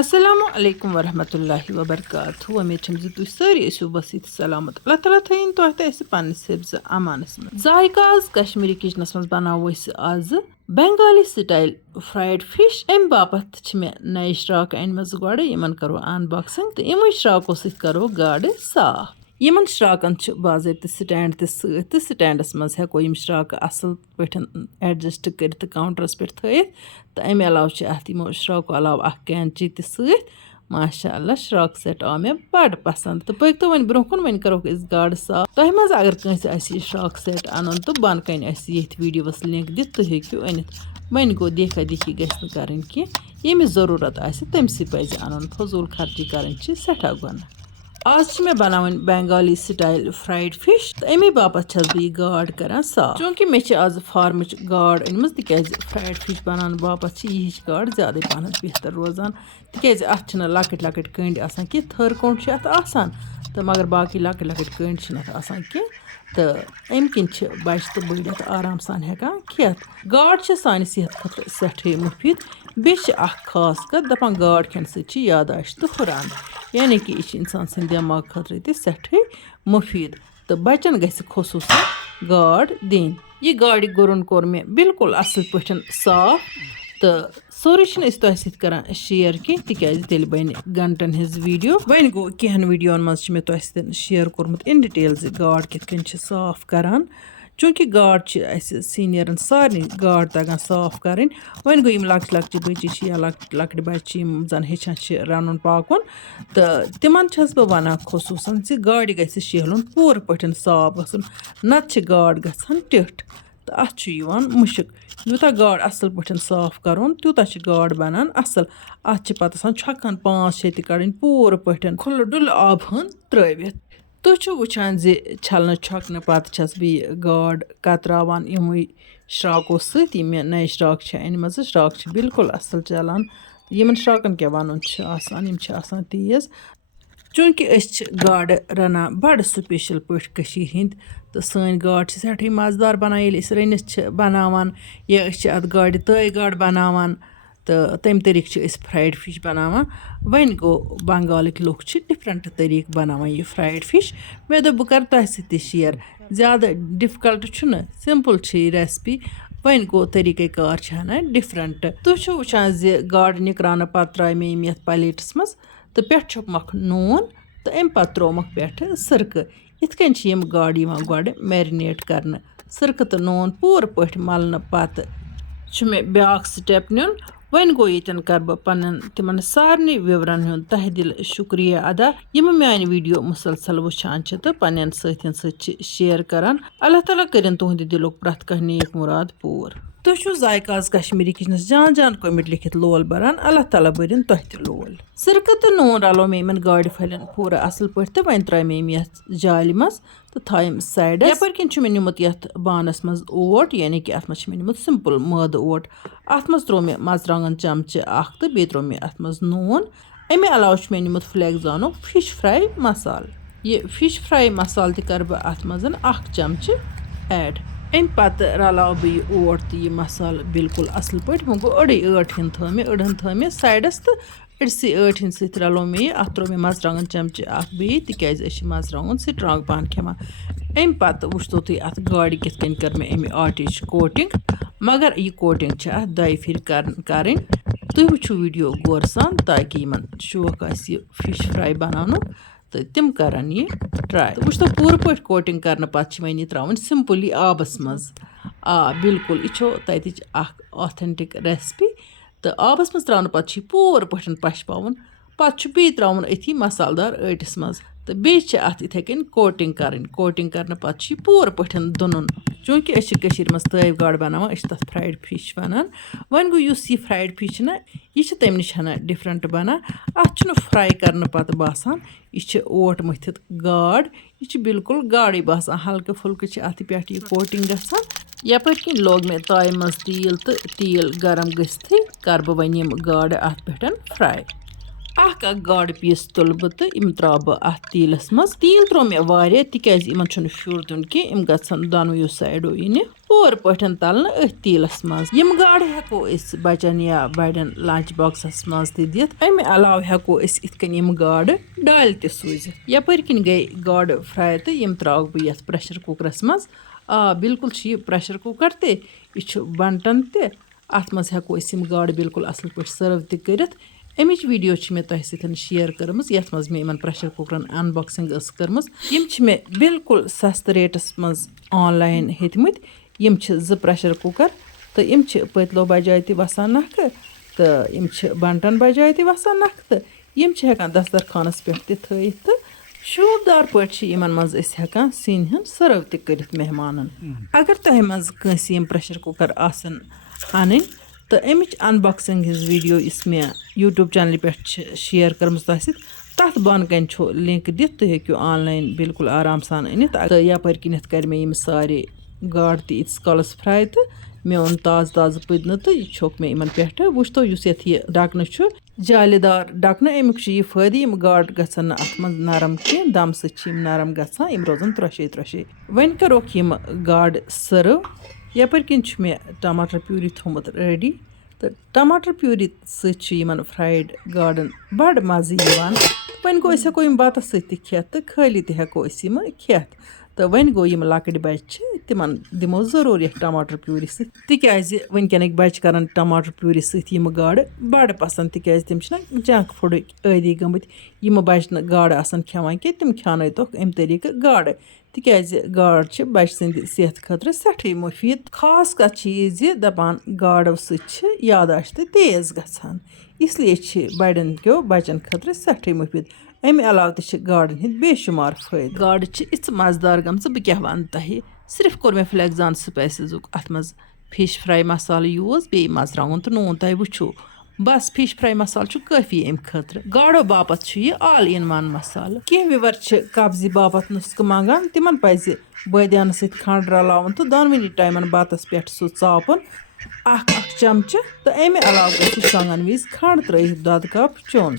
अस्सलामु अलैकुम वरहमतुल्लाहि वबरकातुहू। उम्मीद छम तुम सारी ٲسِو बसित सलामत। अल्लाह ताला थैन तुह तह पन्नस हिफ्ज़ अमानस मं। जायकाज कश्मीरी किचनस मं बनावो आज बंगाली स्टाइल फ्राइड फिश। अम बापत मे नए श्राक अनमज गो यमन करो अनबॉक्सिंग तो इमो श्राको सत करो गाड़ साफ। यमन श्राकन बाज़ाब्त स्टैंड तो स्टैंडस मज हेको यम श्राक असल पे एडजस्ट कर काउंटरस पे थत। तो अमे अलाव अत यमो श्राको अलाव कैंची तो माशाअल्लाह श्राक सेट आव मे बड़ पसंद। तो पकतो वन ब्रोह कुन वन करो गाड़ साफ। तह मज अगर कंस श्राक सेट अन तो बन कन ये वीडियोस लिंक दिख तुम हेक्यू अनित। वन गो देखा देखी गि करें कि यमिस ज़रूरत आए तमसी पज अन फजूल खर्ची करें सठा गुन। आज मे बनावन बंगाली स्टाइल फ्राइड फिश। तो अमे बापत बह गाड़ कर साफ चूंकि मे आज फार्म गाड़ अनम तिज फ्राइड फिश बनाने बापत यह गाड़ ज्यादा पहन बेहतर रोजान। तिज अत लकट लकट कंड आसान कि थर कोंड अत तो मगर बाकी लकट लकट कंड अत कह तो अम किन बच्चे तो बड़ अत आराम सान हेकान खेत। गाड़ सान सेहत खतर सठे मुफीद। बेच खास कत दपान गाड़ खेन सि यादाश्त हुरान यानी कि यह इंसान सद दिमाग खतर तह सठे मुफीद। तो बच्चन गि खसूसन गाड़ दिन। यह गाड़ गुरन कोर मे बिल्कुल असल पे साफ। तो सोरे तुह सत शेयर कह तिज तेल बन घंटन हज वीडियो। वन गो कहन वीडियोन मज मे तुह सत शेयर कोर्मुत इन डिटेल गाड़ कितन साफ करान। चूंकि गाड़ सीनियर सारे गाड़ तगान साफ करें। वन गो यम लक्च लक्च बच्चे या लक्ट लक्ट बच्चे जन हेचान रन पाकुन तो तिमन बह वन खसूसन गाड़ गि शेहलुन पूर पे साफ गन नत गाड़ गन टिठ तो अत मुश्क। यूता गाड़ असल पे साफ करोन तूता गाड़ बनान असल। अत पे छकन 5-6 तड़ पूर पे खुल डुल आब हन त्रित। तुम वुचान छलन छकन पे बह गाड़ कतरावान यमो श्राको सत मे नए श्राक अनम श्राक बिल्कुल असल चलान। यमन श्राकन क्या वन तेज चूंकि गाड़ रनान बड़ स्पेशल पे हंद। तो सन गाड़ सठे मज़ेदार बनान ये रनित बनावान या अत गाड़ तय गाड़ बनावान तो तम तरीक फ्राइड फिश बनावान। वन गो बंगाल लुक डिफरेंट तरीक बनावान यह फ्राइड फिश। मे दो बह कर तुह सत शेयर ज़्यादा डिफिकल्ट सिंपल यह रेसिपी। वन गो तरीक़ कार हना डिफरेंट। तुम वुचान गाड़ निकरान पे त्रा मे ये प्लेटस मज तो पे छुपमक नून तो अम पे त्रोमक पे सिरक। इत कन गाड़ गो मैरिनेट कर सिरक तो नून पूर पे मलन पत मे ब्या स्टेप नुन। वन गो ये कर बह तिमन सारे विवरन हूँ तह दिल शुक्रिया अदा यम मान वीडियो मुसलसल वुचान तो पन्न सथियन शेयर करान। अल्लाह ताला करें तुहद दिलुक प्रथ कह नेक मुराद पूर। तुम जायकाज कश्मीरी किचनस जान जान कमिट लिखित लोल बरान अल्लाह ताला बरन तुह त लोल। सिरक तो नून रलो मे इन गाड़ फलन पूरा असल पे तो वन त्रा मे ये जाल मज तो थायम साइड यपर किन मे निमुत ये बानस मज ओट यानी कि अत मे निमुत सिंपल मद ओट। अत मज त्रो मे मरचांगन चमचे तो बे त्रो मे अत मज नून। अमे अलाव मे निमुत फ्लेगजानो फिश फ्राई मसाल। ये फिश फ्राई मसाल कर बह अत मज 1 चमचे ऐड। अम पे रलाव बह यह ओट तो यह मसाल बिल्कुल असल पे वो गो अड़े ऐट हन अड़न थ मे साइडस तो अड़सी ऐट हन सत रलो मे अत त्रो मे मरचांगन चमचे बे तिज मरचांगन स्ट्रांग पहन खेवान। अम पे वुचतो तुम अत गाड़ कितन कर मे अमे आटिच कोटिंग मगर यह कोटिंग अत 2 फिर करें। तुम वुचो वीडियो गौर सान ताकि यमन शौक फिश फ्राई बनानो तो तिम करन ये ट्राई। तो वुचतो पूर पे कोटिंग करने पे वन त्रावन सिंपली आबस मज बिल्कुल यह तच ऑथेंटिक रेसिपी। तो आबस मज त्राने पे पूर पे पशपावन पे बे त्रावन अथी मसालदार ऐटिस मज तो बे अत इथे कन कोटिंग करने पे पूर पे दुन। चूंकि मज तव गाड़ बनावान तथ फ्राइड फिश वनान। वन गो यह फ्राइड फिश ना यह तम नश हना डिफरेंट बनान। अत फ्राई करने पे बासान यह ओट मथित गाड़ यह बिल्कुल गाड़े बासान हल्के फुल्के अत पे यह कोटिंग गसान। यपर किन लोग मे ताय मज तेल तो तेल गरम गस्थि कर बह वन गाड़ अत पे फ्राई। اکھ گاڈٕ پیٖس تُلہٕ بہٕ تہٕ یِم تراو بہٕ اتھ تیٖلس منٛز تیٖل تروو مےٚ واریاہ تِکیازِ یِمن چھُنہٕ پھیُر دیُن کینٛہہ یِم گژھن دۄنوٕیو سایڈو یِنہِ پوٗرٕ پٲٹھۍ تلنہٕ أتھۍ تیٖلس منٛز یِم گاڈٕ ہٮ۪کو أسۍ بچن یا بڑٮ۪ن لنچ باکسس منٛز تہِ دِتھ امہِ علاوٕ ہٮ۪کو أسۍ یِتھ کٔنۍ یِم گاڈٕ ڈالہِ تہِ سوٗزِتھ یپٲرۍ کِنۍ گٔے گاڈٕ فراے تہٕ یِم تراوکھ بہٕ یتھ پریشر کُکرس منٛز بالکل چھُ یہِ پریشر کُکر تہِ یہِ چھُ بنٹن تہِ اتھ منٛز ہٮ۪کو أسۍ یِم گاڈٕ بالکل اصل پٲٹھۍ سٔرو تہِ کٔرِتھ امِچ ویٖڈیو چھِ مےٚ تۄہہِ سۭتۍ شِیر کٔرمٕژ یَتھ منٛز مےٚ یِمن پریشر کُکرن انباکسِنگ ٲس کٔرمٕژ یِم چھِ مےٚ بالکل سستہٕ ریٹس منٛز آنلاین ہیٚتمٕتۍ یِم چھِ 2 پریشر کُکر تہٕ یِم چھِ پٔتلو بجاے تہِ وسان نکھٕ تہٕ یِم چھِ بنٹن بجاے تہِ وسان نکھٕ تہٕ یِم چھِ ہٮ۪کان دسترخانس پٮ۪ٹھ تہِ تھٲیِتھ تہٕ شوٗبدار پٲٹھۍ چھِ یِمن منٛز أسۍ ہٮ۪کان سِنۍ ہُنٛد سٔرو تہِ کٔرِتھ مہمانن اگر تۄہہِ منٛز کٲنٛسہِ یِم پریشر کُکر آسن انٕنۍ تہٕ امِچ انباکسِنگ ہِنٛز ویٖڈیو یُس مےٚ یوٗٹیوٗب چنلہِ پٮ۪ٹھ چھِ شِیر کٔرمٕژ تۄہہِ سۭتۍ تتھ بۄن کَنۍ چھُ لِنک دِتھ تُہۍ ہیٚکِو آنلاین بالکل آرام سان أنِتھ تہٕ یپٲرۍ کِنٮ۪تھ کرِ مےٚ یِم سارے گاڈٕ تہِ ییٖتِس کالس فراے تہٕ مےٚ اوٚن تازٕ تازٕ پٔدنہٕ تہٕ یہِ چھوٚکھ مےٚ یِمن پٮ۪ٹھٕ وٕچھتو یُس یتھ یہِ ڈکنہٕ چھُ جالہِ دار ڈکنہٕ امیُک چھُ یہِ فٲیدٕ یِم گاڈٕ گژھن نہٕ اتھ منٛز نرم کینٛہہ دم سۭتۍ چھِ یِم نرم گژھان یِم روزن ترٛوشے وۄنۍ کروکھ یِم گاڈٕ سٔرو یپٲرۍ کِنۍ چھُ مےٚ ٹماٹر پیوٗری تھومُت ریڈی تہٕ ٹماٹر پیوٗری سۭتۍ چھُ یِمن فرایڈ گاڈن بڑٕ مزٕ یِوان وۄنۍ گوٚو أسۍ ہٮ۪کو یِم بتس سۭتۍ تہِ کھٮ۪تھ تہٕ خٲلی تہِ ہٮ۪کو أسۍ یِم کھٮ۪تھ تہٕ وۄنۍ گوٚو یِم لۄکٕٹۍ بچہِ چھِ تِمن دِمو ضروٗر یتھ ٹماٹر پیوٗری سۭتۍ تِکیازِ وٕنکٮ۪نٕکۍ بچہِ کرن ٹماٹر پیوٗری سۭتۍ یِم گاڈٕ بڑٕ پسنٛد تِکیازِ تِم چھِنہ جنک فُڈٕکۍ عٲدی گٔمٕتۍ یِم بچہِ نہٕ گاڈٕ آسن کھٮ۪وان کینٛہہ تِم کھٮ۪ونٲیتوکھ امہِ طٔریٖقہٕ گاڈٕ تِکیازِ گاڈ چھِ بچہِ سٕنٛدِ صحتہٕ خٲطرٕ سٮ۪ٹھٕے مُفیٖد خاص کتھ چھِ یہِ زِ دپان گاڈو سۭتۍ چھِ یاداشت تہِ تیز گژھان اسلیے چھِ بڑٮ۪ن کیو بچن خٲطرٕ سٮ۪ٹھٕے مُفیٖد امہِ علاوٕ تہِ چھِ گاڈن ہٕنٛدۍ بے شُمار فٲیدٕ گاڈٕ چھِ یِژھ مزٕدار گٔمژٕ بہٕ کیٛاہ ونہٕ تۄہہِ صرف کوٚر مےٚ فلیکزان سپایسزُک اتھ منٛز فِش فراے مسالہٕ یوٗز بیٚیہِ مرژٕوانٛگُن تہٕ نوٗن تۄہہِ وٕچھو بس فِش فراے مسالہٕ چھُ کٲفی امہِ خٲطرٕ گاڈو باپتھ چھُ یہِ آل اِن ون مسالہٕ کینٛہہ وِور چھِ قبضہِ باپتھ نُسخہٕ منٛگان تِمن پزِ بٲدیانہٕ سۭتۍ کھنٛڈ رلاوُن تہٕ دۄنوٕنی ٹایمن بتس پٮ۪ٹھ سُہ ژاپُن اکھ چمچہٕ تہٕ امہِ علاوٕ گژھِ شۄنٛگن وِزِ کھنٛڈ ترٲیِتھ دۄدٕ کپ چوٚن